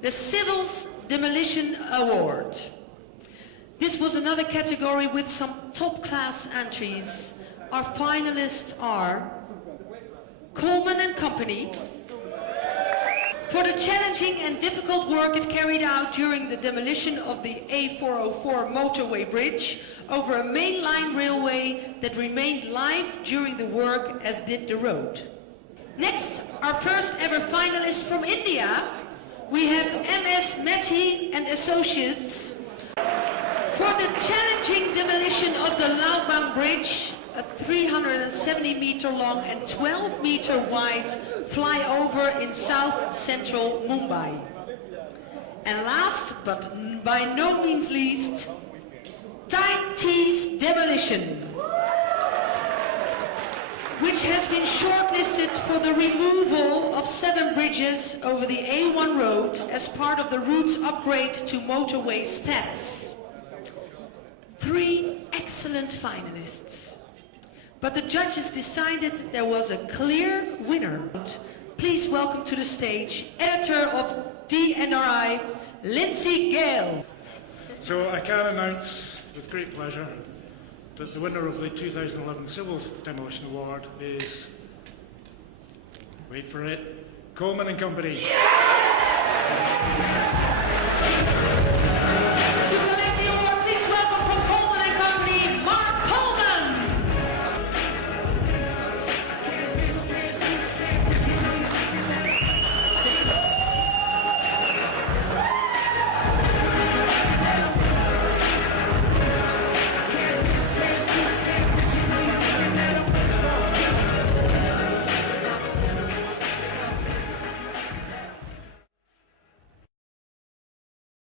The Civils Demolition Award. This was another category with some top-class entries. Our finalists are Coleman and Company for the challenging and difficult work it carried out during the demolition of the A404 motorway bridge over a mainline railway that remained live during the work, as did the road. Next, our first ever finalist from India, we have MS Methi and Associates for the challenging demolition of the Laubang Bridge, a 370 meter long and 12 meter wide flyover in south central Mumbai. And last but by no means least, Time T's Demolition, which has been shortlisted for the removal of 7 bridges over the A1 road as part of the route's upgrade to motorway status. 3 excellent finalists. But the judges decided there was a clear winner. Please welcome to the stage, editor of DNRI, Lindsay Gale. So I can announce with great pleasure that the winner of the 2011 Civil Demolition Award is, wait for it, Coleman and Company. Yeah!